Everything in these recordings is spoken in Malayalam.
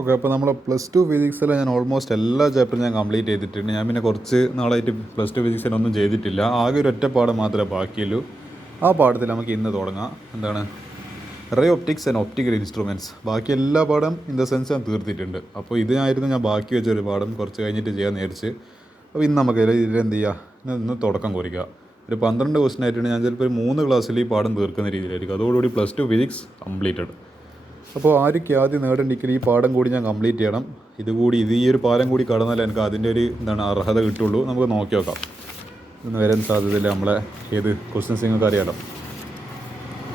ഓക്കെ, അപ്പോൾ നമ്മൾ +2 ഫിസിക്സിൽ ഞാൻ ഓൾമോസ്റ്റ് എല്ലാ ചാപ്റ്ററും ഞാൻ കംപ്ലീറ്റ് ചെയ്തിട്ടുണ്ട്. ഞാൻ പിന്നെ കുറച്ച് നാളായിട്ട് +2 ഫിസിക്സിനൊന്നും ചെയ്തിട്ടില്ല. ആകെ ഒരു ഒറ്റ പാഠം മാത്രമേ ബാക്കിയുള്ളൂ. ആ പാഠത്തിൽ നമുക്ക് ഇന്ന് തുടങ്ങാം. എന്താണ് ray optics and optical instruments. ബാക്കി എല്ലാ പാഠം ഇൻ ദ സെൻസ് ഞാൻ തീർത്തിട്ടുണ്ട്. അപ്പോൾ ഇതിനായിരുന്നു ഞാൻ ബാക്കി വെച്ചൊരു പാഠം കുറച്ച് കഴിഞ്ഞിട്ട് ചെയ്യാൻ നേരിച്ച്. അപ്പോൾ ഇന്ന് നമുക്ക് ഇതിലെന്ത് ചെയ്യുക, ഇന്ന് തുടക്കം കുറിക്കുക. ഒരു 12 ക്വസ്റ്റൻ ആയിട്ടാണ് ഞാൻ ചിലപ്പോൾ ഒരു 3 ക്ലാസ്സിൽ ഈ പാഠം തീർക്കുന്ന രീതിയിലായിരിക്കും. അതോടുകൂടി +2 ഫിസിക്സ് കംപ്ലീറ്റഡ്. അപ്പോൾ ആർക്ക് ആദ്യം നേടേണ്ടെങ്കിൽ ഈ പാഠം കൂടി ഞാൻ കംപ്ലീറ്റ് ചെയ്യണം. ഈ ഒരു പാഠം കൂടി കടന്നാൽ എനിക്ക് അതിൻ്റെ ഒരു അർഹത കിട്ടുള്ളൂ. നമുക്ക് നോക്കി നോക്കാം. ഇന്ന് വരാൻ സാധ്യതയില്ല. നമ്മളെ ഏത് ക്വസ്റ്റ്യൻസ് നിങ്ങൾക്ക് അറിയാലോ.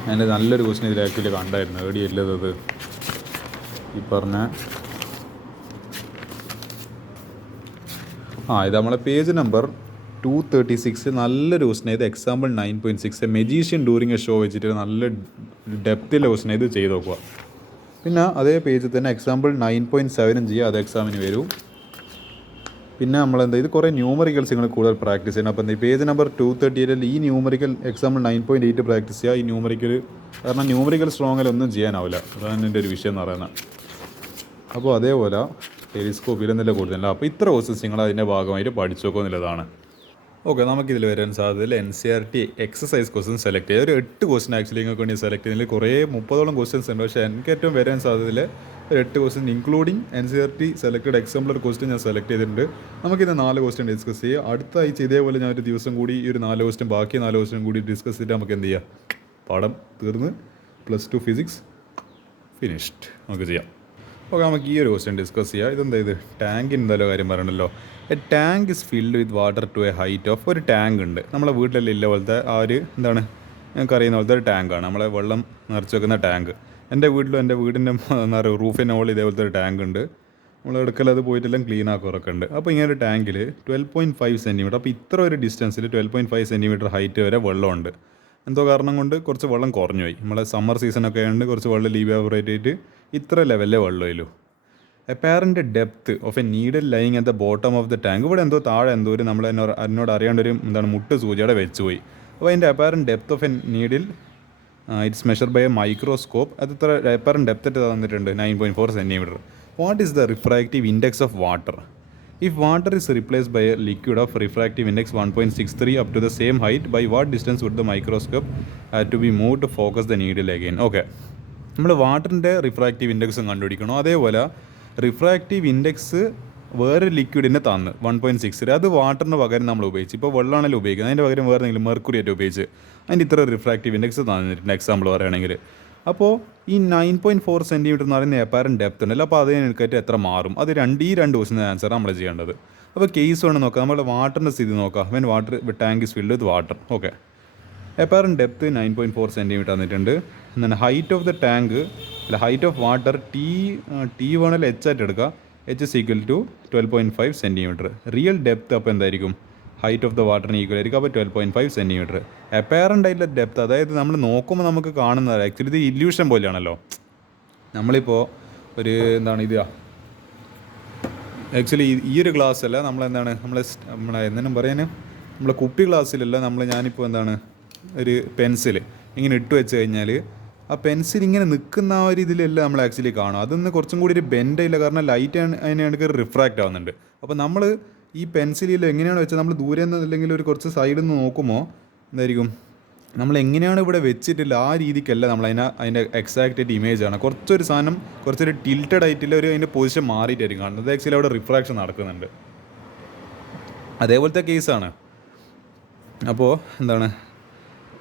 അതിൻ്റെ നല്ലൊരു ക്വസ്റ്റ്യൻ ഇതിൽ ആക്ച്വലി കണ്ടായിരുന്നു. എവിടെയല്ലത് ഈ പറഞ്ഞ ഇത് നമ്മളെ പേജ് നമ്പർ 236. നല്ലൊരു ക്വസ്റ്റ്യൻ. ഇത് example 9.6 magician during A show വെച്ചിട്ട് നല്ല ഡെപ്തിലെ ക്വസ്റ്റ്യൻ ഇത് ചെയ്ത് നോക്കുക. പിന്നെ അതേ പേജിൽ തന്നെ എക്സാമ്പിൾ 9.7 ചെയ്യുക. അത് എക്സാമിന് വരും. പിന്നെ ഇത് കുറേ ന്യൂമറിക്കൽസ് നിങ്ങൾ കൂടുതൽ പ്രാക്ടീസ് ചെയ്യണം. അപ്പോൾ ഈ പേജ് നമ്പർ 238 ഈ ന്യൂമറിക്കൽ എക്സാമ്പിൾ 9.8 പ്രാക്ടീസ് ചെയ്യുക. ഈ ന്യൂമറിക്കൽ കാരണം ന്യൂമറിക്കൽ സ്ട്രോങ്ങിൽ ഒന്നും ചെയ്യാനാവില്ല. അതാണ് എൻ്റെ ഒരു വിഷയം എന്ന് പറയുന്നത്. അപ്പോൾ അതേപോലെ ടെലിസ്കോപ്പിൽ എന്തെല്ലാം കൂടുതലല്ല. അപ്പോൾ ഇത്ര ക്വസ്റ്റ്യൻസ് നിങ്ങൾ അതിൻ്റെ ഭാഗമായിട്ട് പഠിച്ചു നോക്കുക എന്നുള്ളതാണ്. ഓക്കെ, നമുക്കിതിൽ വരാൻ സാധ്യതയിൽ NCERT എക്സസൈസ് ക്വസ്റ്റ്യൻ സെലക്ട് ചെയ്യുക. ഒരു 8 ക്വസ്റ്റ്യൻ ആക്ച്വലി നിങ്ങൾക്ക് വേണ്ടി സെലക്ട് ചെയ്യുന്നതിൽ കുറേ 30ഓളം ക്വസ്റ്റ്യൻസ് ഉണ്ട്. പക്ഷേ എനിക്ക് ഏറ്റവും വരാൻ സാധ്യതയിൽ ഒരു 8 question including NCERT selected exemplar question ഞാൻ സെലക്ട് ചെയ്തിട്ടുണ്ട്. നമുക്കിത് 4 ക്വസ്റ്റ്യൻ ഡിസ്കസ് ചെയ്യുക. അടുത്ത ആഴ്ച ഇതേപോലെ ഞാൻ ഒരു ദിവസം കൂടി ഈ ഒരു 4 ക്വസ്റ്റ്യൻ ബാക്കി 4 ക്വസ്റ്റ്യൻ കൂടി ഡിസ്കസ് ചെയ്തിട്ട് നമുക്ക് എന്ത് ചെയ്യാം, പാഠം തീർന്ന് +2 ഫിസിക്സ് ഫിനിഷ്ഡ് നമുക്ക് ചെയ്യാം. ഓക്കെ, നമുക്ക് ഈ ഒരു ക്വസ്റ്റ്യൻ ഡിസ്കസ് ചെയ്യാം. ഇത് ടാങ്കിൻ്റെ എന്തായാലും കാര്യം പറയണല്ലോ. A tank is filled with water to a height of. ഒരു ടാങ്ക് ഉണ്ട് നമ്മളെ വീട്ടിലെല്ലാം ഇല്ല പോലത്തെ ആ ഒരു ഞങ്ങൾക്ക് അറിയുന്ന പോലത്തെ ഒരു ടാങ്കാണ്. നമ്മളെ വെള്ളം നിറച്ച് വെക്കുന്ന ടാങ്ക്. എൻ്റെ വീടിൻ്റെ റൂഫിൻ്റെ മുകളിൽ ഇതേപോലത്തെ ഒരു ടാങ്ക് ഉണ്ട്. നമ്മൾ എടുക്കലത് പോയിട്ടെല്ലാം ക്ലീൻ ആക്കാറൊക്കെ ഉണ്ട്. അപ്പോൾ ഇങ്ങനെ ഒരു ടാങ്കിൽ 12.5 സെൻറ്റിമീറ്റർ, അപ്പോൾ ഇത്ര ഒരു ഡിസ്റ്റൻസിൽ 12.5 സെൻറ്റിമീറ്റർ ഹൈറ്റ് വരെ വെള്ളമുണ്ട്. എന്തോ കാരണം കൊണ്ട് കുറച്ച് വെള്ളം കുറഞ്ഞു പോയി. നമ്മളെ സമ്മർ സീസണൊക്കെ ആയതുകൊണ്ട് കുറച്ച് വെള്ളം ലീവാബറേറ്റ് ചെയ്തിട്ട് ഇത്ര ലെവലിലെ വെള്ളമില്ലു. Apparent depth of a needle lying at the bottom of the tank. ഇവിടെ താഴെ ഒരു എന്നോട് അറിയാണ്ടൊരു മുട്ട് സൂചിയുടെ വെച്ചുപോയി. അപ്പോൾ അതിൻ്റെ apparent depth of a needle it's measure by a microscope. അത് ഇത്ര അപ്പാരൻ്റ് ഡെപ്ത് ആയിട്ട് തന്നിട്ടുണ്ട് 9.4 centimetre. What is the refractive index of water? If water is replaced by a liquid of refractive index 1.63 up to the same height, by what distance would the microscope to be move to focus the needle again? Okay, നമ്മൾ വാട്ടറിൻ്റെ റിഫ്രാക്റ്റീവ് ഇൻഡെക്സും കണ്ടുപിടിക്കണം. അതേപോലെ റിഫ്രാക്റ്റീവ് ഇൻഡെക്സ് വേറെ ലിക്വിഡിനെ തന്ന് 1.63. അത് വാട്ടറിന് പകരം നമ്മൾ ഉപയോഗിച്ച്, ഇപ്പോൾ വെള്ളമാണെങ്കിലും ഉപയോഗിക്കുന്നത്, അതിൻ്റെ പകരം വേറെ എന്തെങ്കിലും മെർക്കുറി ആയിട്ട് ഉപയോഗിച്ച് അതിൻ്റെ ഇത്ര റിഫ്രാക്റ്റീവ് ഇൻഡെക്സ് തന്നിട്ടുണ്ട് എക്സാമ്പിൾ പറയുകയാണെങ്കിൽ. അപ്പോൾ ഈ 9.4 സെൻറ്റിമീറ്റർ എന്ന് പറയുന്ന അപ്പാരൻ്റ് ഡെപ്ത് ഉണ്ടല്ലോ. അപ്പോൾ അതിനെടുക്കായിട്ട് എത്ര മാറും? അത് ഈ രണ്ട് ക്വസ്റ്റിൻ്റെ ആൻസർ നമ്മൾ ചെയ്യേണ്ടത്. അപ്പോൾ കേസ് വേണം നോക്കാം. നമ്മുടെ വാട്ടറിൻ്റെ സ്ഥിതി നോക്കാം. When water tank is filled with water. Okay, apparent depth 9.4 centimetre തന്നിട്ടുണ്ട്. എന്താണ് ഹൈറ്റ് ഓഫ് ദ ടാങ്ക് അല്ല ഹൈറ്റ് ഓഫ് വാട്ടർ ടി വേണമെങ്കിൽ H ആയിട്ട് എടുക്കുക. H is equal to 12.5 centimetre. Real depth അപ്പോൾ എന്തായിരിക്കും? ഹൈറ്റ് ഓഫ് ദ വാട്ടറിന് ഈക്വൽ ആയിരിക്കും. അപ്പോൾ 12.5 സെൻറ്റിമീറ്റർ. അപ്പാരൻ്റ് ആയിട്ടുള്ള ഡെപ്ത്, അതായത് നമ്മൾ നോക്കുമ്പോൾ നമുക്ക് കാണുന്നത് ആക്ച്വലി ഇത് ഇല്യൂഷൻ പോലെയാണല്ലോ. നമ്മളിപ്പോൾ ഒരു ആക്ച്വലി ഈ ഒരു ഗ്ലാസ് അല്ല നമ്മളെ എന്തെങ്കിലും പറയാൻ നമ്മളെ കുപ്പി ഗ്ലാസ്സിലല്ല ഞാനിപ്പോൾ ഒരു പെൻസിൽ ഇങ്ങനെ ഇട്ട് വെച്ച് കഴിഞ്ഞാൽ ആ പെൻസിൽ ഇങ്ങനെ നിൽക്കുന്ന ആ ഒരു ഇതിലല്ല നമ്മൾ ആക്ച്വലി കാണും. അതൊന്ന് കുറച്ചും കൂടി ഒരു ബെൻഡില്ല, കാരണം ലൈറ്റ് അതിനടുക്ക് റിഫ്രാക്റ്റ് ആവുന്നുണ്ട്. അപ്പോൾ നമ്മൾ ഈ പെൻസിലിൽ എങ്ങനെയാണ് വെച്ചാൽ നമ്മൾ ദൂരെ നിന്ന് അല്ലെങ്കിൽ ഒരു കുറച്ച് സൈഡിൽ നിന്ന് നോക്കുമ്പോൾ എന്തായിരിക്കും, നമ്മൾ എങ്ങനെയാണ് ഇവിടെ വെച്ചിട്ടില്ല ആ രീതിക്കല്ല നമ്മൾ അതിൻ്റെ എക്സാക്റ്റ് ആയിട്ട് ഇമേജാണ്. കുറച്ചൊരു സാധനം കുറച്ചൊരു ടിൽറ്റഡ് ആയിട്ടില്ല, അതിൻ്റെ പൊസിഷൻ മാറിയിട്ടായിരിക്കും കാണുന്നത്. ആക്ച്വലി അവിടെ റിഫ്രാക്ഷൻ നടക്കുന്നുണ്ട്. അതേപോലത്തെ കേസാണ്. അപ്പോൾ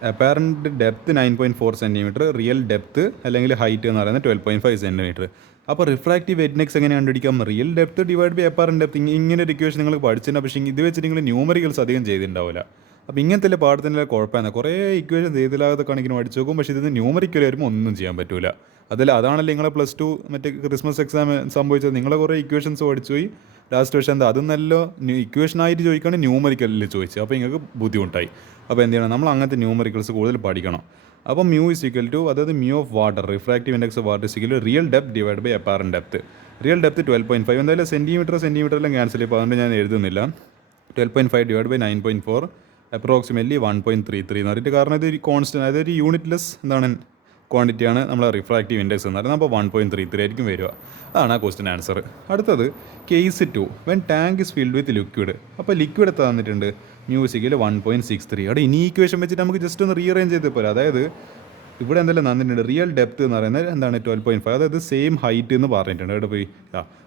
apparent depth 9.4 centimetre, real depth അല്ലെങ്കിൽ ഹൈറ്റ് എന്ന് പറയുന്നത് 12.5 സെൻറ്റിമീറ്റർ. അപ്പോൾ റിഫ്രാക്റ്റീവ് ഇൻഡെക്സ് എങ്ങനെ കണ്ടുപിടിക്കാം? Real depth divide by apparent depth. ഇങ്ങനെ ഒരു ഇക്വേഷൻ നിങ്ങൾ പഠിച്ചിട്ടുണ്ട്. പക്ഷേ ഇത് വെച്ചിട്ട് നിങ്ങൾ ന്യൂമറിക്കൽസ് അധികം ചെയ്തിട്ടുണ്ടാവില്ല. അപ്പോൾ ഇങ്ങനത്തെ പാഠത്തിൻ്റെ കുഴപ്പമാണ്. കുറേ ഇക്വേഷൻ ചെയ്തില്ലാത്ത കണക്കിന് പഠിച്ചു നോക്കും. പക്ഷേ ഇത് ന്യൂമറിക്കൽ വരുമ്പോൾ ഒന്നും ചെയ്യാൻ പറ്റില്ല. അതാണല്ലോ നിങ്ങളെ +2 മറ്റേ ക്രിസ്മസ് എക്സാം സംഭവിച്ചത്. നിങ്ങളെ കുറേ ഇക്വേഷൻസ് പഠിച്ചു പോയി. ലാസ്റ്റ് പക്ഷേ അത് നല്ല ഇക്വേഷനായിട്ട് ചോദിക്കുകയാണ്, ന്യൂമറിക്കലിൽ ചോദിച്ചു. അപ്പോൾ നിങ്ങൾക്ക് ബുദ്ധിമുട്ടായി. അപ്പോൾ എന്ത് ചെയ്യണം, നമ്മൾ അങ്ങനത്തെ ന്യൂമറിക്കൽസ് കൂടുതൽ പഠിക്കണം. അപ്പോൾ മ്യൂ ഇസ് ഈക്വൽ ടു, അതായത് mu of water refractive index of water is equal to real depth divide by apparent depth. Real depth 12.5. എന്തായാലും സെൻറ്റിമീറ്ററെല്ലാം ക്യാൻസൽ ചെയ്യും. അതുകൊണ്ട് ഞാൻ എഴുതുന്നില്ല. 12.5 ഡിവൈഡ് ബൈ 9.4 അപ്രോക്സിമേറ്റ്ലി 1.33 എന്ന് പറഞ്ഞിട്ട്. കാരണം ഇത് കോൺസ്റ്റൻറ്റ്, അതായത് ഒരു യൂണിറ്റ്ലെസ് ക്വാണ്ടിറ്റിയാണ് നമ്മളെ റിഫ്രാക്റ്റീവ് ഇൻഡെക്സ് എന്ന് പറയുന്നത്. അപ്പോൾ 1.33 ആയിരിക്കും വരിക. അതാണ് ആ ക്വസ്റ്റ്യൻ ആൻസർ. അടുത്തത് case 2 when tank is filled with liquid. അപ്പോൾ ലിക്വിഡ് എത്ര തന്നിട്ടുണ്ട്, മ്യൂസിക്കിൽ 1.63. അവിടെ ഇനി ഈക്വേഷൻ വെച്ചിട്ട് നമുക്ക് ജസ്റ്റ് ഒന്ന് റീഅറേഞ്ച് ചെയ്ത് പോലെ. അതായത് ഇവിടെ എന്തെല്ലാം തന്നിട്ടുണ്ട്, റിയൽ ഡെപ്ത് എന്ന് പറയുന്നത് എന്താണ് 12.5, അതായത് സെയിം ഹൈറ്റ് എന്ന് പറഞ്ഞിട്ടുണ്ട്. ഇവിടെ പോയി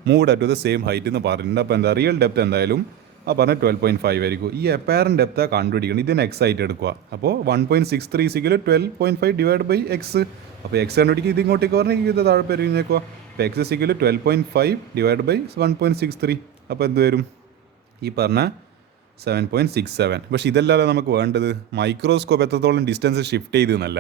moved at the same height എന്ന് പറഞ്ഞിട്ടുണ്ട്. അപ്പോൾ എന്താ റിയൽ ഡെപ്ത് എന്തായാലും ആ പറഞ്ഞ 12.5 ആയിരിക്കും. ഈ അപ്പാരൻറ്റ് ഡെപ്ത് കണ്ടുപിടിക്കണം, ഇതിന് എക്സ് ആയിട്ട് എടുക്കുക. അപ്പോൾ 1.63 12.5 ഡിവൈഡ് ബൈ എക്സ്. അപ്പോൾ എക്സ് കണ്ടുപിടിക്കുക, ഇത് ഇങ്ങോട്ടേക്ക് പറഞ്ഞാൽ ഇത് താഴെ പെരുന്നേക്കുക. അപ്പോൾ എക്സ് 12.5 ഡിവൈഡ് ബൈ 1.63. അപ്പോൾ എന്ത് വരും, ഈ പറഞ്ഞ 7.67. പക്ഷേ ഇതല്ലാതെ നമുക്ക് വേണ്ടത് മൈക്രോസ്കോപ്പ് എത്രത്തോളം ഡിസ്റ്റൻസ് ഷിഫ്റ്റ് ചെയ്തെന്നല്ല.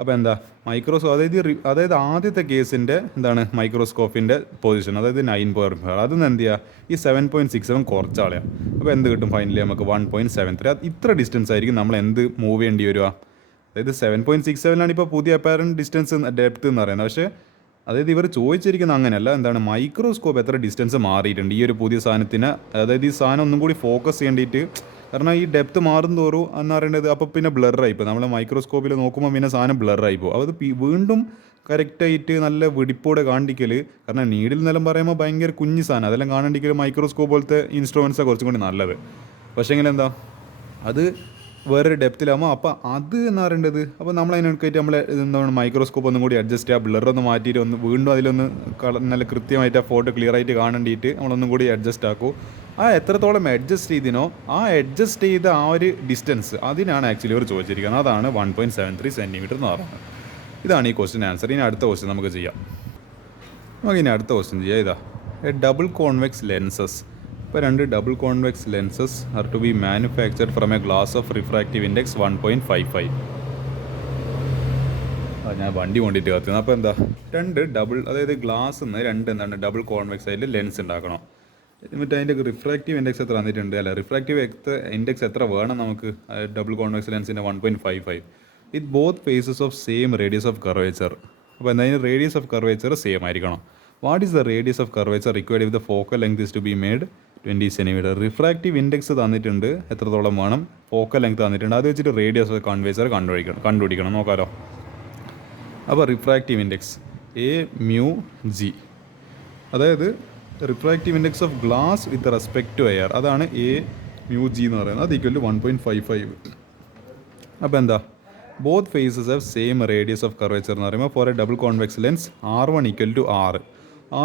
അപ്പോൾ എന്താ മൈക്രോസ്കോപ്പ്, അതായത് ആദ്യത്തെ കേസിൻ്റെ എന്താണ് മൈക്രോസ്കോപ്പിൻ്റെ പൊസിഷൻ, അതായത് 9.5. അതൊന്ന് എന്ത് ചെയ്യുക, ഈ 7.67 കുറച്ച് കളയാം. അപ്പോൾ എന്ത് കിട്ടും ഫൈനലി നമുക്ക് 1.73. ഇത്ര ഡിസ്റ്റൻസ് ആയിരിക്കും നമ്മൾ എന്ത് മൂവ് ചെയ്യേണ്ടി വരിക. അതായത് 7.67 ഇപ്പോൾ പുതിയ അപ്പാരൻറ്റ് ഡിസ്റ്റൻസ് ഡെപ്ത് എന്ന് പറയുന്നത്. പക്ഷേ അതായത് ഇവർ ചോദിച്ചിരിക്കുന്നത് അങ്ങനെയല്ല, എന്താണ് മൈക്രോസ്കോപ്പ് എത്ര ഡിസ്റ്റൻസ് മാറിയിട്ടുണ്ട് ഈ ഒരു പുതിയ സാധനത്തിന്. അതായത് ഈ സാധനം ഒന്നും കൂടി ഫോക്കസ് ചെയ്യേണ്ടിയിട്ട്, കാരണം ഈ ഡെപ്ത് മാറും തോറും എന്ന് പറയേണ്ടത് അപ്പോൾ പിന്നെ ബ്ലറായി ഇപ്പോൾ നമ്മൾ മൈക്രോസ്കോപ്പിൽ നോക്കുമ്പോൾ പിന്നെ സാധനം ബ്ലറായി പോകും. അത് വീണ്ടും കറക്റ്റായിട്ട് നല്ല വെടിപ്പോടെ കാണിക്കൽ, കാരണം നീഡിൽ എന്നെല്ലാം പറയുമ്പോൾ ഭയങ്കര കുഞ്ഞു സാധനം, അതെല്ലാം കാണണ്ടിക്കൽ മൈക്രോസ്കോപ്പ് പോലത്തെ ഇൻസ്ട്രുമെൻറ്റ്സാണ് കുറച്ചും കൂടി നല്ലത്. പക്ഷേ എങ്ങനെ എന്താ അത് വേറൊരു ഡെപ്തിലാകുമ്പോൾ അപ്പോൾ അത് എന്ന് പറയേണ്ടത്, അപ്പോൾ നമ്മൾ അതിനൊക്കെയായിട്ട് നമ്മൾ എന്താണ് മൈക്രോസ്കോപ്പ് ഒന്നും കൂടി അഡ്ജസ്റ്റ് ചെയ്യുക, ബ്ലറൊന്ന് മാറ്റിയിട്ട് ഒന്ന് വീണ്ടും അതിലൊന്ന് നല്ല കൃത്യമായിട്ട് ആ ഫോട്ടോ ക്ലിയർ ആയിട്ട് കാണേണ്ടിയിട്ട് നമ്മളൊന്നും കൂടി അഡ്ജസ്റ്റ് ആക്കും. ആ എത്രത്തോളം അഡ്ജസ്റ്റ് ചെയ്തിനോ ആ അഡ്ജസ്റ്റ് ചെയ്ത ആ ഒരു ഡിസ്റ്റൻസ് അതിനാണ് ആക്ച്വലി ഇവർ ചോദിച്ചിരിക്കുന്നത്. അതാണ് 1.73 സെൻറ്റിമീറ്റർ എന്ന് പറയുന്നത്. ഇതാണ് ഈ ക്വസ്റ്റ്യൻ ആൻസർ. ഇനി അടുത്ത ക്വസ്റ്റ്യൻ നമുക്ക് ചെയ്യാം. ഇനി അടുത്ത ക്വസ്റ്റ്യൻ ചെയ്യാം. ഇതാ ഡബിൾ കോൺവെക്സ് ലെൻസസ്. ഇപ്പോൾ 2 double convex lenses are to be manufactured from a glass of refractive index 1.55. ഞാൻ വണ്ടി കൊണ്ടിട്ട് കത്തുന്നത്. അപ്പോൾ എന്താ 2 ഡബിൾ, അതായത് ഗ്ലാസ്സിൽ നിന്ന് 2 എന്താണ് ഡബിൾ കോൺവെക്സ് ആയിട്ട് ലെൻസ് ഉണ്ടാക്കണം. എന്നിട്ട് അതിൻ്റെ റിഫ്രാക്റ്റീവ് ഇൻഡെക്സ് എത്ര തന്നിട്ടുണ്ട്, അല്ല റിഫ്രാക്റ്റീവ് ഇൻഡെക്സ് എത്ര വേണം നമുക്ക് ഡബിൾ കോൺവെക്സ് ലെൻസിൻ്റെ 1.55 with both faces of same radius of curvature. അപ്പോൾ എന്തായാലും റേഡിയസ് ഓഫ് കർവേച്ചർ സെയിം ആയിരിക്കണം. What is the radius of curvature required if the focal length is to be made 20 centimetre. Refractive index തന്നിട്ടുണ്ട് എത്രത്തോളം വേണം, ഫോക്കൽ ലെങ്ത് തന്നിട്ടുണ്ട്, അത് വെച്ചിട്ട് റേഡിയസ് ഓഫ് കൺവേച്ചർ കണ്ടുപിടിക്കണം. നോക്കാമല്ലോ. അപ്പോൾ റിഫ്രാക്റ്റീവ് ഇൻഡെക്സ് AμG, അതായത് refractive index of glass with respect to air, അതാണ് AμG എന്ന് പറയുന്നത്. അത് ഈക്വൽ ടു 1.55. അപ്പോൾ എന്താ both faces have same radius of curvature എന്ന് പറയുമ്പോൾ for a double convex lens R1 equal to R,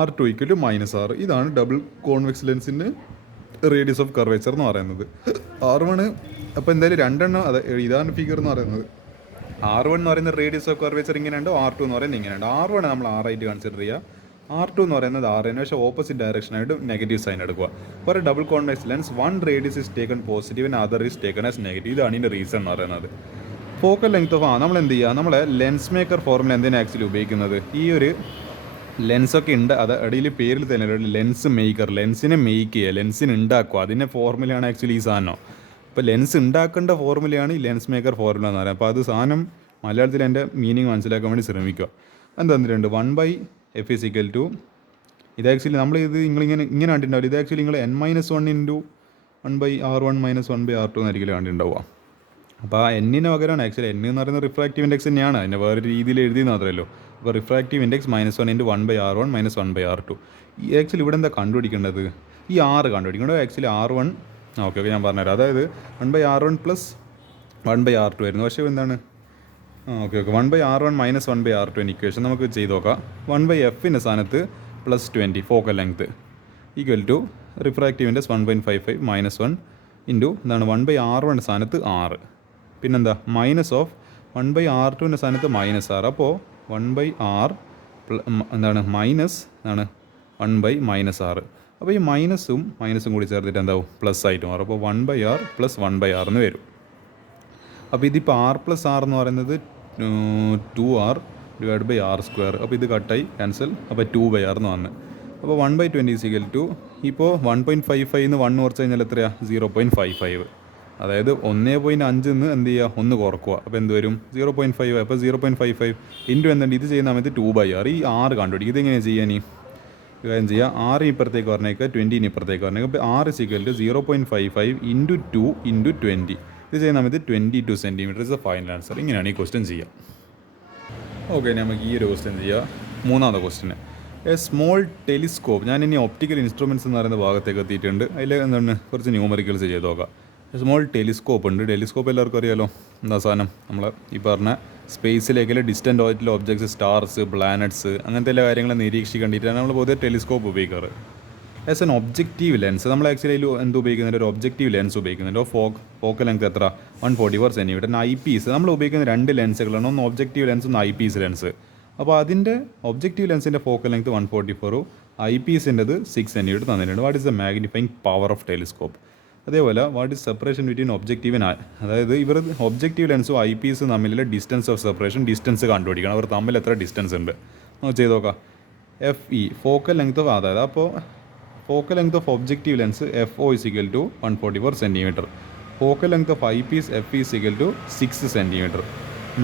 R2 equal to -R. ഇതാണ് ഡബിൾ കോൺവെക്സ് ലെൻസിൻ്റെ റേഡിയസ് ഓഫ് കർവേച്ചർ എന്ന് പറയുന്നത്. R1 അപ്പോൾ എന്തായാലും 2 എണ്ണം, അതെ ഇതാണ് ഫിഗർ എന്ന് പറയുന്നത്. R1 എന്ന് പറയുന്ന റേഡിയസ് ഓഫ് കർവേച്ചർ ഇങ്ങനെയുണ്ട്, R2 എന്ന് പറയുന്നത് ഇങ്ങനെയുണ്ട്. R1 നമ്മൾ R ആയിട്ട് കൺസിഡർ ചെയ്യുക, R2 എന്ന് പറയുന്നത് R ന് പക്ഷേ ഓപ്പോസിറ്റ് ഡയറക്ഷനായിട്ട് നെഗറ്റീവ് സൈൻ എടുക്കുക. For a double convex lens 1 radius is taken positive and other is taken as negative. ഇതാണ് ഇതിൻ്റെ റീസൺ എന്ന് പറയുന്നത്. ഫോക്കൽ ലെങ്ത് ഓഫ് നമ്മൾ എന്ത് ചെയ്യുക, നമ്മളെ ലെൻസ് മേക്കർ ഫോർമുല എന്തിനാണ് ആക്ച്വലി ഉപയോഗിക്കുന്നത്, ഈ ഒരു ലെൻസൊക്കെ ഉണ്ട്, അത് ഇടയിൽ പേരിൽ തന്നെ ലെൻസ് മേക്കർ, ലെൻസിനെ മേക്ക് ചെയ്യുക, ലെൻസിന് ഉണ്ടാക്കുക, അതിൻ്റെ ഫോർമുലയാണ് ആക്ച്വലി ഈ സാധനം. അപ്പോൾ ലെൻസ് ഉണ്ടാക്കേണ്ട ഫോർമുലയാണ് ഈ ലെൻസ് മേക്കർ ഫോർമുല എന്ന് പറയുന്നത്. അപ്പോൾ അത് സാധനം മലയാളത്തിൽ എൻ്റെ മീനിങ് മനസ്സിലാക്കാൻ വേണ്ടി ശ്രമിക്കുക. എന്ത് തന്നിട്ടുണ്ട്, 1/f is equal to, ഇത് ആക്ച്വലി നമ്മൾ ഇത് ഇങ്ങനെ കണ്ടിട്ടുണ്ടാവില്ല, ഇത് ആക്ച്വലി നിങ്ങൾ n-1 × 1/r1 - 1/r2 എന്നായിരിക്കും കണ്ടിട്ടുണ്ടാവുക. അപ്പോൾ ആ എന്നിന് പകരമാണ് ആക്ച്വലി n എന്ന് പറയുന്നത് റിഫ്രാക്റ്റീവ് ഇൻഡെക്സ് തന്നെയാണ്, അതിനെ വേറെ രീതിയിൽ എഴുതി മാത്രമല്ലോ. അപ്പോൾ റിഫ്രാക്റ്റീവ് ഇൻഡെക്സ് -1 × 1/r1 - 1/r2. ഈ ആക്ച്വലി ഇവിടെ എന്താ കണ്ടുപിടിക്കേണ്ടത്, ഈ R കണ്ടുപിടിക്കേണ്ടത്. ആക്ച്വലി R1 ഓക്കെ ഞാൻ പറഞ്ഞുതരാം. അതായത് 1/r1 + 1/r2 ആയിരുന്നു. പക്ഷേ എന്താണ് ഓക്കെ 1/r1 - 1/r2 ഇക്വേഷൻ നമുക്ക് ചെയ്ത് നോക്കാം. 1/fൻ്റെ സ്ഥാനത്ത് +20 focal length equal to refractive index 1.55 - 1 into എന്താണ് 1/r1 സ്ഥാനത്ത് R, പിന്നെന്താ മൈനസ് ഓഫ് 1/r2 സ്ഥാനത്ത് -R. അപ്പോൾ 1/r എന്താണ് മൈനസ് എന്താണ് 1/-R. അപ്പോൾ ഈ മൈനസും കൂടി ചേർത്തിട്ട് എന്താവും പ്ലസ് ആയിട്ട് മാറും. അപ്പോൾ 1/r + 1/r എന്ന് വരും. അപ്പോൾ ഇതിപ്പോൾ R + R എന്ന് പറയുന്നത് 2R / R². അപ്പോൾ ഇത് കട്ടായി ക്യാൻസൽ, അപ്പോൾ 2/r എന്ന് വന്ന്. അപ്പോൾ 1/20 is equal to, ഇപ്പോൾ 1.55 എന്ന് 1 കുറച്ച് കഴിഞ്ഞാൽ എത്രയാണ് 0.55. അതായത് 1.5 എന്ന് എന്ത് ചെയ്യുക, 1 കുറക്കുക. അപ്പോൾ എന്ത് വരും 0.5. അപ്പോൾ 0.55 ഇൻറ്റു എന്തുണ്ട്, ഇത് ചെയ്യുന്ന സമയത്ത് 2/r. ഈ R കണ്ടുപിടിക്കും. ഇതെങ്ങനെയാണ് ചെയ്യാൻ, കാര്യം ചെയ്യുക, R ഇപ്പുറത്തേക്ക് പറഞ്ഞേക്കുക, 20 ഇപ്പുറത്തേക്ക് പറഞ്ഞേക്കുക. അപ്പോൾ R is equal to 0.55 × 2 × 20. ഇത് ചെയ്യുന്ന സമയത്ത് 22 centimetre is the final answer. ഇങ്ങനെയാണ് ഈ ക്വസ്റ്റ്യൻ ചെയ്യുക. ഓക്കെ, നമുക്ക് ഈ ഒരു ക്വസ്റ്റ്യൻ ചെയ്യുക. മൂന്നാമത്തെ ക്വസ്റ്റ്യന്, എ സ്മോൾ ടെലിസ്കോപ്പ്. ഞാൻ ഇനി ഒപ്റ്റിക്കൽ ഇൻസ്ട്രുമെൻറ്റ്സ് എന്ന് പറയുന്ന ഭാഗത്തേക്ക് എത്തിയിട്ടുണ്ട്. അതിൽ എന്താണ് കുറച്ച് ന്യൂമറിക്കൽസ് ചെയ്ത് നോക്കാം. സ്മോൾ ടെലിസ്കോപ്പ് ഉണ്ട്. ടെലിസ്കോപ്പ് എല്ലാവർക്കും അറിയാലോ, എന്താ സാധനം, നമ്മൾ ഈ പറഞ്ഞ സ്പേസിലേക്കുള്ള ഡിസ്റ്റൻറ്റ് ആയിട്ടുള്ള ഒബ്ജക്ട്സ്, സ്റ്റാർസ്, പ്ലാനറ്റ്സ്, അങ്ങനത്തെ എല്ലാ കാര്യങ്ങളും നിരീക്ഷിക്കാൻ വേണ്ടിയിട്ടാണ് നമ്മൾ പൊതുവെ ടെലിസ്കോപ്പ് ഉപയോഗിക്കാറ്. ആസ് എൻ ഒബ്ജക്റ്റീവ് ലെൻസ്, നമ്മൾ ആക്ച്വലി അതിൽ എന്ത് ഉപയോഗിക്കുന്നുണ്ട്, ഒരു ഒബ്ജക്റ്റീവ് ലെൻസ് ഉപയോഗിക്കുന്നുണ്ട്. ഫോക്കൽ ലെങ്ത് എത്ര, 144 സെൻറ്റിമീറ്റർ. ഐ പീസ്, നമ്മൾ ഉപയോഗിക്കുന്ന രണ്ട് ലെൻസുകളാണ്, ഒന്ന് ഒബ്ജക്റ്റീവ് ലെൻസ്, ഒന്ന് ഐ പീസ് ലെൻസ്. അപ്പോൾ അതിൻ്റെ ഒബ്ജക്റ്റീവ് ലെൻസിൻ്റെ ഫോക്കൽ ലെങ്ത് 144, ഐ പീസിൻ്റെത് 6 സെൻറ്റിമീറ്റർ തന്നിട്ടുണ്ട്. What is the magnifying power of telescope? അതേപോലെ what is separation between objective and, അതായത് ഇവർ ഒബ്ജക്റ്റീവ് ലെൻസും ഐ പീസും തമ്മിലുള്ള ഡിസ്റ്റൻസ് ഓഫ് സെപ്പറേഷൻ, ഡിസ്റ്റൻസ് കണ്ടുപിടിക്കണം. അവർ തമ്മിൽ എത്ര ഡിസ്റ്റൻസ് ഉണ്ട് നമുക്ക് ചെയ്ത് നോക്കാം. F E focal length of, അതായത് അപ്പോൾ focal length of objective lens F O is equal to 144 centimetre. Focal length of eye piece F is equal to 6 centimetre.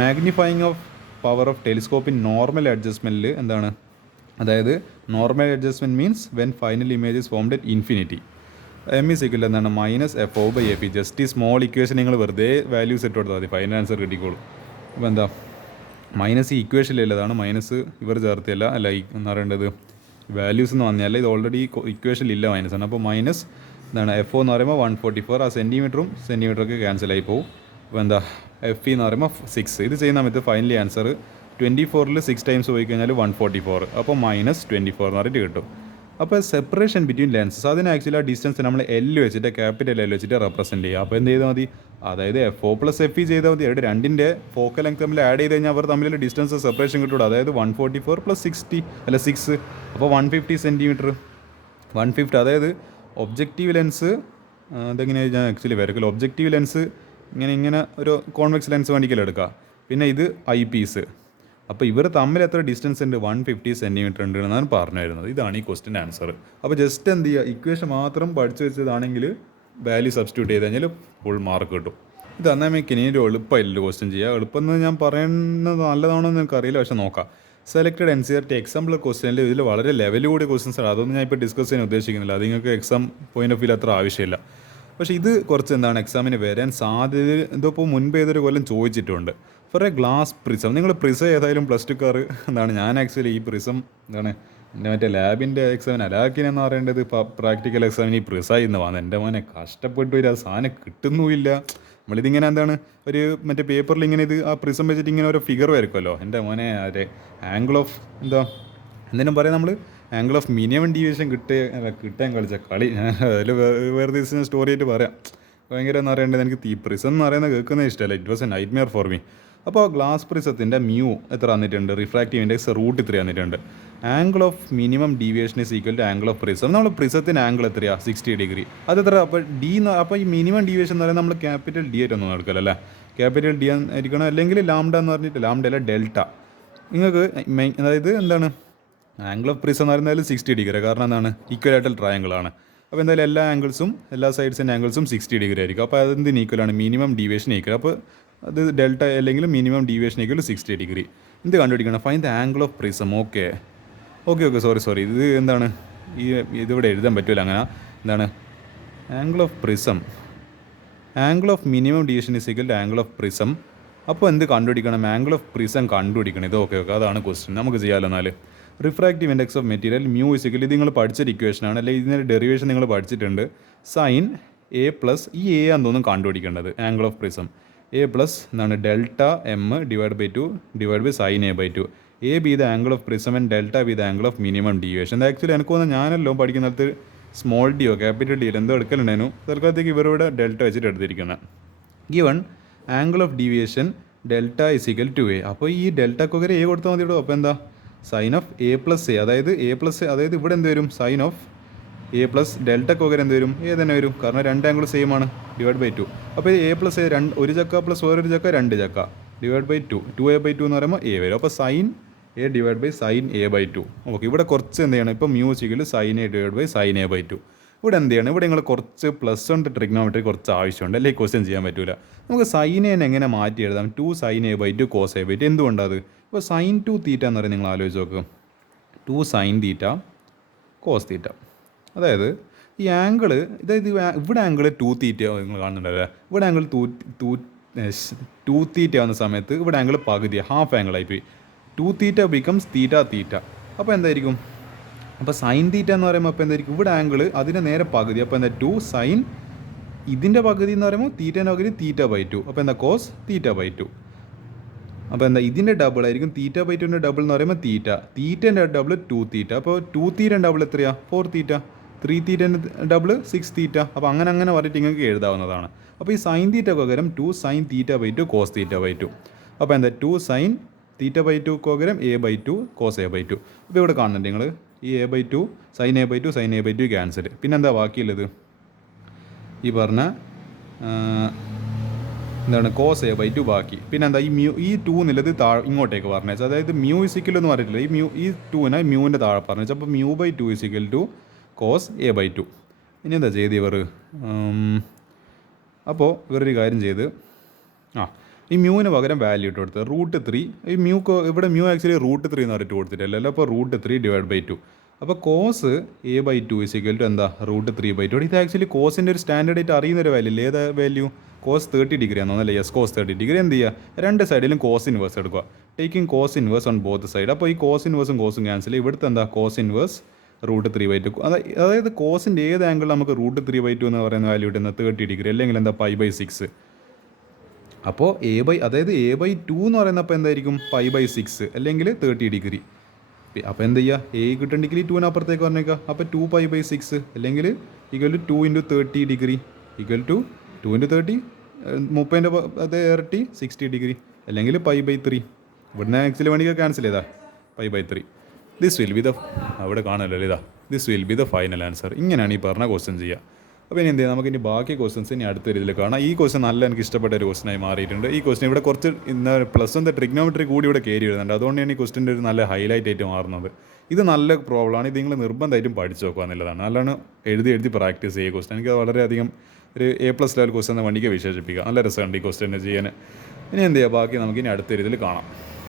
Magnifying of power of telescope in normal അഡ്ജസ്റ്റ്മെൻറ്റിൽ എന്താണ്, അതായത് normal adjustment means when final image is formed at infinity. M is equal എന്താണ്, minus F O by F E. Just ഈ സ്മോൾ ഇക്വേഷൻ നിങ്ങൾ വെറുതെ വാല്യൂസ് ഇട്ട് കൊടുത്താൽ മതി, ഫൈനൽ ആൻസർ കിട്ടിക്കോളും. അപ്പോൾ എന്താ, മൈനസ് ഈ ഇക്വേഷനിലുള്ളതാണ്, മൈനസ് ഇവർ ചേർത്തില്ല, അല്ല എന്ന് പറയേണ്ടത് വാല്യൂസ് എന്ന് പറഞ്ഞാൽ ഇത് ഓൾറെഡി ഇക്വേഷനിലില്ല മൈനസാണ്. അപ്പോൾ മൈനസ് എന്താണ്, എഫ് ഒ എന്ന് പറയുമ്പോൾ 144, ആ സെൻറ്റിമീറ്ററൊക്കെ ക്യാൻസലായി പോകും. അപ്പോൾ എന്താ, എഫ് ഇ എന്ന് പറയുമ്പോൾ 6. ഇത് ചെയ്യുന്ന സമയത്ത് ഫൈനലി ആൻസർ 24ൽ 6 ടൈംസ് പോയി കഴിഞ്ഞാൽ 144, അപ്പോൾ -24 എന്ന് പറഞ്ഞിട്ട് കിട്ടും. അപ്പോൾ സെപ്പറേഷൻ ബിറ്റ്വീൻ ലെൻസസ്, അതിന് ആക്ച്വലി ആ ഡിസ്റ്റൻസ് നമ്മൾ എൽ വെച്ചിട്ട്, ക്യാപിറ്റൽ എൽ വെച്ചിട്ട് റെപ്രസെൻറ്റ് ചെയ്യുക. അപ്പോൾ എന്ത് ചെയ്താൽ മതി, അതായത് F O plus F E ചെയ്താൽ മതി. അവിടെ രണ്ടിൻ്റെ ഫോക്കൽ ലെങ്ത് തമ്മിൽ ആഡ് ചെയ്ത് കഴിഞ്ഞാൽ അവർ തമ്മിലുള്ള ഡിസ്റ്റൻസ് സെപ്പറേഷൻ കിട്ടുള്ളൂ. അതായത് 144 + 60 അല്ല 6, അപ്പോൾ 150 സെൻറ്റിമീറ്റർ. 150, അതായത് ഒബ്ജക്റ്റീവ് ലെൻസ്, അതെങ്ങനെയാണ് ഞാൻ ആക്ച്വലി വരക്കില്ല. ഒബ്ജക്റ്റീവ് ലെൻസ് ഇങ്ങനെ ഒരു കോൺവെക്സ് ലെൻസ് വേണ്ടിക്കല്ലോ എടുക്കുക. പിന്നെ ഇത് ഐ പീസ്. അപ്പോൾ ഇവർ തമ്മിൽ എത്ര ഡിസ്റ്റൻസ് ഉണ്ട്, 150 സെൻറ്റിമീറ്റർ ഉണ്ട് എന്നാണ് പറഞ്ഞു വരുന്നത്. ഇതാണ് ഈ ക്വസ്റ്റിൻ്റെ ആൻസർ. അപ്പോൾ ജസ്റ്റ് എന്ത് ചെയ്യുക, ഇക്വേഷൻ മാത്രം പഠിച്ചു വെച്ചതാണെങ്കിൽ വാല്യൂ സബ്സ്റ്റിറ്റ്യൂട്ട് ചെയ്ത് കഴിഞ്ഞാൽ ഫുൾ മാർക്ക് കിട്ടും. ഇത് എന്നാൽ നമുക്ക് ഇനി ഒരു എളുപ്പമായില്ല ക്വസ്റ്റ്യൻ ചെയ്യുക. എളുപ്പം എന്ന് ഞാൻ പറയുന്നത് നല്ലതാണോ എന്ന് എനിക്കറിയില്ല, പക്ഷേ നോക്കാം. Selected N C R T example ക്വസ്റ്റ്യനിൽ ഇതിൽ വളരെ ലെവൽ കൂടിയ ക്വസ്റ്റ്യൻസ് ആണ്. അതൊന്നും ഞാൻ ഇപ്പോൾ ഡിസ്കസ് ചെയ്യാൻ ഉദ്ദേശിക്കുന്നില്ല. അത് നിങ്ങൾക്ക് എക്സാം പോയിന്റ് ഓഫ് വ്യൂ അത്ര ആവശ്യമില്ല. പക്ഷേ ഇത് കുറച്ച് എന്താണ് എക്സാമിന് വരാൻ സാധ്യത, ഇതിപ്പോൾ മുൻപ് ഏതൊരു കൊല്ലം ചോദിച്ചിട്ടുണ്ട്. ഫോർ എ ഗ്ലാസ് പ്രിസം, നിങ്ങൾ പ്രിസം ഏതായാലും പ്ലസ് ടു കാർ എന്താണ്, ഞാൻ ആക്ച്വലി ഈ പ്രിസം എന്താണ് എൻ്റെ മറ്റേ ലാബിൻ്റെ എക്സാമിന് അലാക്കിനെന്ന് പറയേണ്ടത് പ്രാക്ടിക്കൽ എക്സാമിന് ഈ പ്രിസായി എന്ന് വന്നത്. എൻ്റെ മോനെ കഷ്ടപ്പെട്ടു വരിക, സാധനം കിട്ടുന്നുമില്ല. നമ്മളിതിങ്ങനെ എന്താണ് ഒരു മറ്റേ പേപ്പറിൽ ഇങ്ങനെ ഇത് ആ പ്രിസം വെച്ചിട്ട് ഇങ്ങനെ ഓരോ ഫിഗർ വരക്കുമല്ലോ. എൻ്റെ മോനെ അതെ ആംഗിൾ ഓഫ് എന്തിനും പറയാം നമ്മൾ, ആംഗിൾ ഓഫ് മിനിമം ഡീവിയേഷൻ കിട്ടാൻ കളിച്ച കളി. ഞാൻ അതിൽ വേറെ ദിവസം സ്റ്റോറി ആയിട്ട് പറയാം. ഭയങ്കര എന്ന് പറയേണ്ടത്, എനിക്ക് പ്രിസം എന്ന് പറയുന്നത് കേൾക്കുന്നത് ഇഷ്ടമല്ല. It was a nightmare for me. അപ്പോൾ ഗ്ലാസ് പ്രിസത്തിൻ്റെ മ്യൂ എത്ര തന്നിട്ടുണ്ട്, റിഫ്രാക്റ്റീവ് ഇൻഡെക്സ് √3 തന്നിട്ടുണ്ട്. Angle of minimum deviation is equal to angle of prism. നമ്മൾ പ്രിസത്തിൻ്റെ ആംഗിൾ എത്രയാണ്, 60 ഡിഗ്രി. അതെത്ര, അപ്പോൾ ഡി അപ്പോൾ ഈ മിനിമം ഡീവിയേഷൻ എന്ന് പറയുന്നത് നമ്മൾ ക്യാപിറ്റൽ ഡി ആയിട്ടൊന്നും നടക്കില്ല അല്ലേ, ക്യാപിറ്റൽ ഡി ആയിരിക്കണം, അല്ലെങ്കിൽ ലാംഡ എന്ന് പറഞ്ഞിട്ട്, ലാംഡ അല്ല ഡെൽറ്റ. നിങ്ങൾക്ക് അതായത് എന്താണ്, ആംഗിൾ ഓഫ് പ്രിസം എന്ന് പറയുന്നത് 60 ഡിഗ്രി, കാരണം എന്താണ് ഈക്വലായിട്ടൽ ട്രയാങ്കിളാണ്. അപ്പോൾ എന്തായാലും എല്ലാ ആംഗിൾസും, എല്ലാ സൈഡ്സിൻ്റെ ആംഗിൾസും 60 ഡിഗ്രി ആയിരിക്കും. അപ്പോൾ അതെന്തിന് ഈക്വലാണ്, മിനിമം ഡീവിയേഷൻ ഈക്വൽ. അപ്പോൾ അത് ഡെൽറ്റ അല്ലെങ്കിൽ മിനിമം ഡീവിയേഷൻ ഈക്വൽ 60 ഡിഗ്രി. ഇത് കണ്ടുപിടിക്കണം. Find the angle of prism. Okay sorry ഇത് എന്താണ്, ഇതിവിടെ എഴുതാൻ പറ്റില്ല അങ്ങനെ. എന്താണ് angle of prism, angle of minimum deviation is equal to angle of prism. അപ്പോൾ എന്ത് കണ്ടുപിടിക്കണം, ആംഗിൾ ഓഫ് പ്രിസം കണ്ടുപിടിക്കണം. ഇത് ഓക്കെ അതാണ് ക്വസ്റ്റ്യൻ. നമുക്ക് ചെയ്യാമല്ലോ. എന്നാൽ refractive index of material mu is equal, ഇത് നിങ്ങൾ പഠിച്ചൊരു ഇക്വേഷനാണ്, അല്ലെങ്കിൽ ഇതിൻ്റെ ഡെറിവേഷൻ നിങ്ങൾ പഠിച്ചിട്ടുണ്ട്. സൈൻ എ പ്ലസ്, ഈ എ ആണെന്ന് തോന്നുന്നു കണ്ടുപിടിക്കേണ്ടത്, angle of prism A plus എന്താണ് delta M /2 divide by sine A/2. A be the angle of prism and delta be the angle of minimum deviation. അത് ആക്ച്വലി എനിക്ക് തോന്നുന്നു ഞാനല്ലോ പഠിക്കുന്നിടത്ത് സ്മോൾ ഡിയോ ക്യാപിറ്റൽ ഡിയോ എന്തോ എടുക്കലുണ്ടായിരുന്നു. തൽക്കാലത്തേക്ക് ഇവരുടെ ഡെൽറ്റ വെച്ചിട്ട് എടുത്തിരിക്കുന്നത്. Given angle of deviation delta is equal to A. അപ്പോൾ ഈ ഡെൽറ്റക്ക് പകരം എ കൊടുത്താൽ മതി. അപ്പോൾ എന്താ sine of A plus A, അതായത് ഇവിടെ എന്ത് വരും, സൈൻ ഓഫ് എ പ്ലസ് ഡെൽറ്റക്ക് പകരം എന്ത് വരും, എ തന്നെ വരും, കാരണം രണ്ട് ആംഗിൾ സെയിം ആണ്, /2. അപ്പോൾ എ പ്ലസ് എ ഒരു ചക്ക പ്ലസ് വേറൊരു ചക്ക 2 ചക്ക /2, 2a/2 എന്ന് പറയുമ്പോൾ എ വരും. അപ്പോൾ sine A divide by sine A/2. Okay, ഇവിടെ കുറച്ച് എന്ത് ചെയ്യണം, ഇപ്പോൾ മ്യൂസിക്കിൽ sine A divide by sine A/2. ഇവിടെ എന്ത് ചെയ്യണം, ഇവിടെ നിങ്ങൾ കുറച്ച് പ്ലസ് ഉണ്ട് ട്രിഗ്നോമെട്രി കുറച്ച് ആവശ്യമുണ്ട്, അല്ലെങ്കിൽ ക്വസ്റ്റ്യൻ ചെയ്യാൻ പറ്റില്ല. നമുക്ക് സൈൻ എന്നെ എങ്ങനെ മാറ്റി എഴുതാം, 2 sin A/2 cos A/2. എന്തുകൊണ്ടത്, ഇപ്പോൾ sin 2θ എന്ന് പറയുന്നത് നിങ്ങൾ ആലോചിച്ച് നോക്കുക, 2 sin θ cos θ. അതായത് ഈ ആംഗിൾ, അതായത് ഇവിടെ ആംഗിൾ 2θ നിങ്ങൾ കാണുന്നുണ്ടല്ലേ, ഇവിടെ ആംഗിൾ 2θ ആവുന്ന സമയത്ത് ഇവിടെ ആംഗിൾ പകുതി ഹാഫ് ആംഗിൾ ആയിപ്പോയി. ടു തീറ്റ ബിക്കംസ് തീറ്റ തീറ്റ. അപ്പോൾ എന്തായിരിക്കും? അപ്പോൾ സൈൻ തീറ്റ എന്ന് പറയുമ്പോൾ അപ്പോൾ എന്തായിരിക്കും? ഇവിടെ ആംഗിൾ അതിൻ്റെ നേരെ പകുതി. അപ്പോൾ എന്താ 2 സൈൻ ഇതിൻ്റെ പകുതി എന്ന് പറയുമ്പോൾ തീറ്റേൻ്റെ പകുതി തീറ്റ/2. അപ്പോൾ എന്താ കോസ് തീറ്റ/2. അപ്പോൾ എന്താ ഇതിൻ്റെ ഡബിൾ ആയിരിക്കും തീറ്റ/2ൻ്റെ ഡബിൾ എന്ന് പറയുമ്പോൾ തീറ്റേൻ്റെ ഡബിൾ 2 തീറ്റ. അപ്പോൾ 2 തീറ്റേൻ്റെ ഡബിൾ എത്രയാണ്? 4 തീറ്റ. 3 തീറ്റേൻ്റെ ഡബിൾ 6 തീറ്റ. അപ്പോൾ അങ്ങനെ പറഞ്ഞിട്ട് നിങ്ങൾക്ക് എഴുതാവുന്നതാണ്. അപ്പോൾ ഈ സൈൻ തീറ്റ പകരം 2 സൈൻ തീറ്റ/2 കോസ് തീറ്റ/2. അപ്പോൾ എന്താ 2 സൈൻ തീറ്റ/2 പകരം a/2 കോസ് a/2. അപ്പോൾ ഇവിടെ കാണുന്നുണ്ട് നിങ്ങൾ ഈ a/2 സൈൻ a/2 ക്യാൻസൽ. പിന്നെന്താ ബാക്കിയുള്ളത്? ഈ പറഞ്ഞ എന്താണ് കോസ് a/2 ബാക്കി. പിന്നെ എന്താ ഈ 2 എന്നുള്ളത് ഇങ്ങോട്ടേക്ക് പറഞ്ഞു വെച്ചാൽ, അതായത് മ്യൂ ഇസിക്കൽ എന്ന് പറഞ്ഞിട്ടില്ല, ഈ 2നെ മ്യൂവിൻ്റെ താഴെ പറഞ്ഞു വെച്ചാൽ, അപ്പോൾ μ/2 ഇസിക്കൽ ടു കോസ് a/2. ഇനി എന്താ ചെയ്ത് ഇവർ? അപ്പോൾ ഇവരൊരു കാര്യം ചെയ്ത് ഈ മ്യൂവിന് പകരം വാല്യൂ ഇട്ട് കൊടുത്തത് √3. ഈ ഇവിടെ മ്യൂ ആക്ച്വലി √3 എന്ന് പറഞ്ഞിട്ട് കൊടുത്തിട്ടില്ലല്ലോ. അപ്പോൾ √3/2. അപ്പോൾ കോസ് a/2 ഇസിക്കൽ ടു എന്താ? √3/2. ഇത് ആക്ച്വലി കോസിൻ്റെ ഒരു സ്റ്റാൻഡേർഡ് ആയിട്ട് അറിയുന്നൊരു വാല്യൂ ഇല്ലേ? ഏതാ വാല്യൂ? കോസ് 30 ഡിഗ്രി ആണെന്നല്ലേ? Yes, cos 30 degree. എന്ത് ചെയ്യുക? രണ്ട് സൈഡിലും കോസ് ഇൻവേഴ്സ് എടുക്കുക. Taking cos inverse on both side. അപ്പോൾ ഈ കോസ് ഇൻവേഴ്സും കോസും ക്യാൻസൽ. ഇവിടുത്തെ എന്താ? Cos inverse √3/2. അതായത് കോസിൻ്റെ ഏത് ആംഗിൾ നമുക്ക് √3/2 എന്ന് പറയുന്ന വാല്യൂ കിട്ടുന്നത്? 30 ഡിഗ്രി. അല്ലെങ്കിൽ എന്താ? π/6. അപ്പോൾ അതായത് a/2 എന്ന് പറയുന്നപ്പോൾ എന്തായിരിക്കും? π/6 അല്ലെങ്കിൽ 30 ഡിഗ്രി. അപ്പോൾ എന്ത് ചെയ്യുക? a കിട്ടണമെങ്കിൽ 2ന് അപ്പുറത്തേക്ക് പറഞ്ഞേക്കുക. അപ്പോൾ 2π/6 അല്ലെങ്കിൽ = 2 × 30 ഡിഗ്രി = 2 × 30 30ൻ്റെ അതേ ഇരട്ടി 60 ഡിഗ്രി അല്ലെങ്കിൽ π/3. ഇവിടുന്ന് ആക്ച്വലി വേണമെങ്കിൽ ക്യാൻസൽ ചെയ്താൽ π/3. ദിസ് വിൽ ബി ദ അവിടെ കാണല്ലോ ഇതാ. This will be the final answer. ഇങ്ങനെയാണ് ഈ പറഞ്ഞ ക്വസ്റ്റ്യൻ ചെയ്യുക. അപ്പോൾ ഇനി എന്ത് ചെയ്യാം? നമുക്കിനി ബാക്കി ക്വസ്റ്റ്യൻസ് ഇനി അടുത്ത രീതിയിൽ കാണാം. ഈ ക്വസ്റ്റ്യൻ നല്ല എനിക്ക് ഇഷ്ടപ്പെട്ട ഒരു ക്വസ്റ്റ്യനായി മാറിയിട്ടുണ്ട്. ഈ ക്വസ്റ്റ്യൻ ഇവിടെ കുറച്ച് +1 ട്രിഗ്നോമെട്രി കൂടി ഇവിടെ കയറി വരുന്നുണ്ട്. അതുകൊണ്ടാണ് ഈ ക്വസ്റ്റ്യൻ്റെ ഒരു നല്ല ഹൈലൈറ്റ് ആയിട്ട് മാറുന്നത്. ഇത് നല്ല പ്രോബ്ലമാണ്. ഇത് നിങ്ങൾ നിർബന്ധമായിട്ടും പഠിച്ചു നോക്കുക എന്നുള്ളതാണ്. നല്ലോണം എഴുതി പ്രാക്ടീസ് ചെയ്യുക ക്വസ്റ്റ്യൻ. എനിക്ക് വളരെയധികം ഒരു A+ ലെവൽ ക്വസ്റ്റ്യൻ എന്ന വണ്ടിക്ക് വിശേഷിപ്പിക്കുക. നല്ല രസമുണ്ട് ഈ ക്വസ്റ്റ്യൻ ചെയ്യാൻ. ഇനി എന്ത് ചെയ്യുക? ബാക്കി നമുക്കിനി അടുത്ത രീതിയിൽ കാണാം.